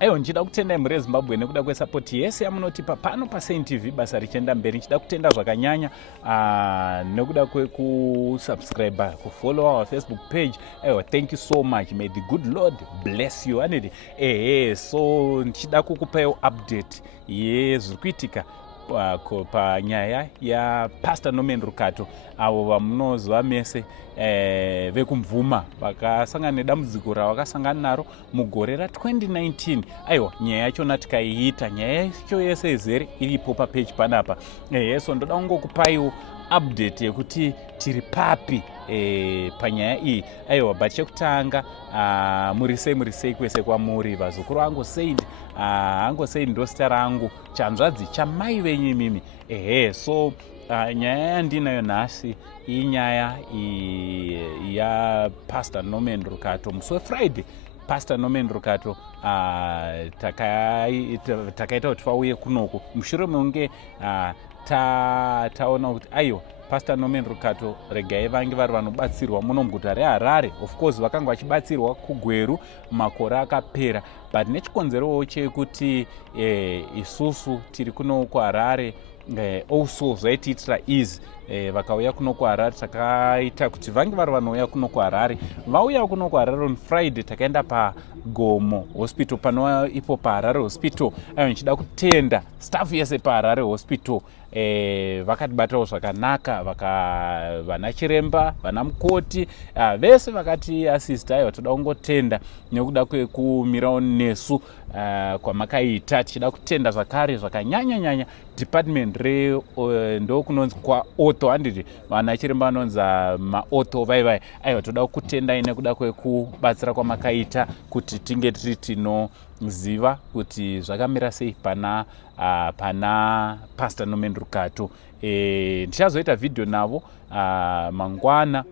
aiwa ndichida kutenda imhuri yezimbabwe nekuda kwesapoti yese yamunotipa pano paSaint TV basa richienda mberi. Ndichida kutenda zvakanyanya nekuda kwekusubscribe kufollow our Facebook page. Aiwa, thank you so much, may the good Lord bless you. Anedi so ndichida kukupaiwo update yezviri kuitika panyaya yaPastor Norman Rukato, avo vamunozva mese vekumvuma vakasangana nedambudziko ravakasangana naro mugore ra2019. aiwa, nyaya yachona tikaiita, nyaya yacho yese izere iripo papeji panapa. So ndoda kungokupaiwo update yekuti tiri papi panyaya iyi. aiwa, but chekutanga murisei kwese kwamuri vazukuru angoseindi ndo zita rangu, chanzvadzi chamai venyu imimi. So nyaya yandinayo nhasi inyaya yaPastor Norman Rukato. Musi weFriday Pastor Norman Rukato takaita kuti vauye kunoko mushure mekunge taona kuti aiwa, Pastor Norman Rukato regai vange vari vanobatsirwa muno muguta reHarare. Of course vakanga vachibatsirwa kuGweru makore akapera, but nechikonzerowo chekuti isusu tiri kuno kuHarare also zvaitiitira easy. Vakauya kuno kuHarare takaita kuti vange vari vanouya kuno kuHarare. Vauya kuno kuHarare on Friday takaenda paGomo Hospital pano ipo paHarare Hospital. aiwa, ndichida kutenda staff yese paHarare Hospital. Vakatibatawo zvakanaka, vana chiremba, vana mukoti, vese vakati assist. aiwa, toda kungotenda nekuda kwekumirawo nesu kwamakaita. tichida kutenda zvakare zvakanyanya department ndo kunonzi kwaOtho. handiti vana chiremba vanonzi maOtho vaivai. aiwa, toda kutendai nekuda kwekubatsira kwamakaita kuti tinge tiri tinoziva kuti zvakamira sei pana Pastor Norman Rukato. Ndichazoita video navo mangwana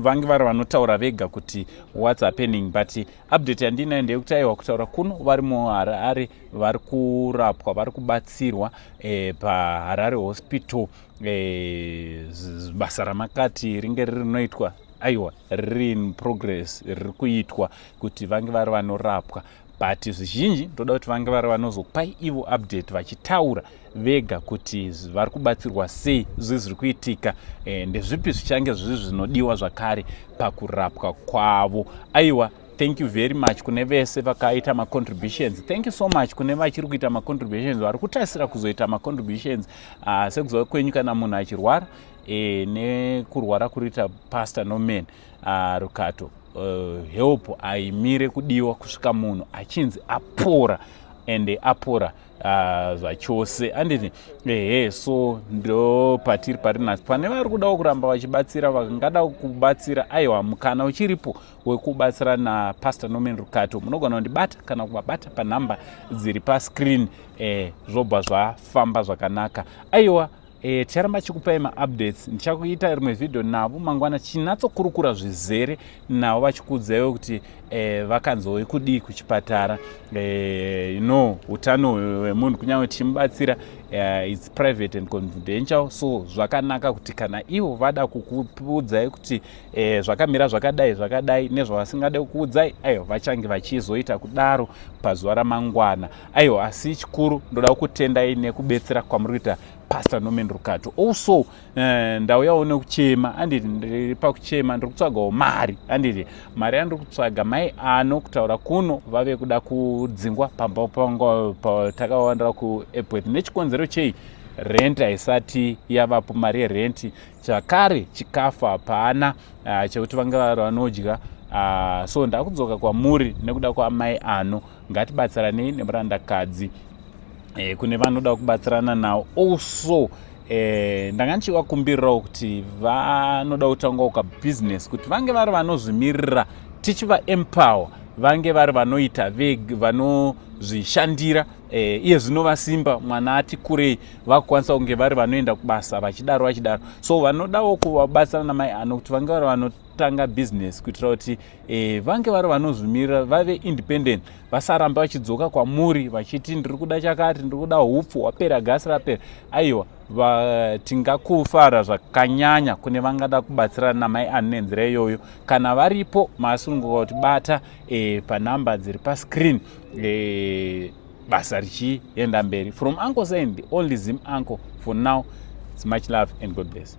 vange vari vanotaura vega kuti what's happening, but update yandinayo ndeyekuti aiwa, kutaura kuno vari muHarare vari kurapwa, vari kubatsirwa paHarare Hospital. Basa ramakati ringe rinoitwa, aiwa, riri in progress, riri kuitwa kuti vange vari vanorapwa, but zvizhinji ndoda kuti vange vari vanozopai ivo update vachitaura vega kuti vari kubatsirwa sei, zviri kuitika, ndezvipi zvichange zviri zvinodiwa zvakare pakurapwa kwavo. aiwa, thank you very much kune vese vakaita macontributions. Thank you so much kune vachiri kuita macontributions, vari kutasira kuzoita macontributions. Sekuziva kwenyu kana munhu achirwara nekurwara kuriita Pastor Norman Rukato, help aimire kudiwa kusvika munhu achinzi apora ende apora zvachose. handiti so ndo patiri pari nhasi. pane vari kudawo kuramba vachibatsira, vakangada kubatsira, aiwa, mukana uchiripo wekubatsira naPastor Norman Rukato. munogona kundibata kana kuvabata panhamba dziri pascreen, zvobva zvafamba zvakanaka. aiwa, ticharamba chikupai maupdates. ndichakuita rimwe video navo mangwana chinatsokurukura zvizere navo vachikuudzaiwo kuti vakanzoi kudii kuchipatara. utano hwemunhu kunyange tichimubatsira it's private and confidential, so zvakanaka kuti kana ivo vada kukuudzai kuti zvakamira zvakadai nezvavasingade kukuudzai, aiwa, vachange vachizoita kudaro pazuva ramangwana. aiwa, asi chikuru ndoda kutendai nekubetsera kwamuri kuita Pastor Norman Rukato. Also ndauyawo nekuchema. handiti ndiri pakuchema, ndiri kutsvagawo mari. handiti mari yandiri kutsvaga mai kutaura kuno vave kuda kudzingwa pamba pangu patakawandira kuairport. nechikonzero chei? rent haisati yavapo, mari yerenti, chakare chikafu hapana chekuti vange vari vanodya. So ndakudzoka kwamuri nekuda kwamai ngatibatsiranei nemurandakadzi kune vanoda kubatsirana nawo. Also ndanga ndichivakumbirirawo kuti vanoda kutangawo kabhizinesi kuti vange vari vanozvimirira, tichivaempower, vange vari vanoita vanozvishandira iye zvinova simba mwana ati kurei vakukwanisa kunge vari vanoenda kubasa vachidaro. So vanodawo kuvabatsira namai ano kuti vange vari vanotanga business kuitira kuti vange vari vanozvimirira vave independent, vasaramba vachidzoka kwamuri vachiti ndiri kuda chakati, ndiri kuda hupfu hwapera, gasi rapera. Aiwa, tingakufara zvakanyanya kune vangada kubatsirana namai ano nenzira iyoyo. Kana varipo masununguka kuti bata panhamba dziri pascreen, basa richienda mberi. From Uncle Zain, the only Zim uncle. For now, it's much love and God bless.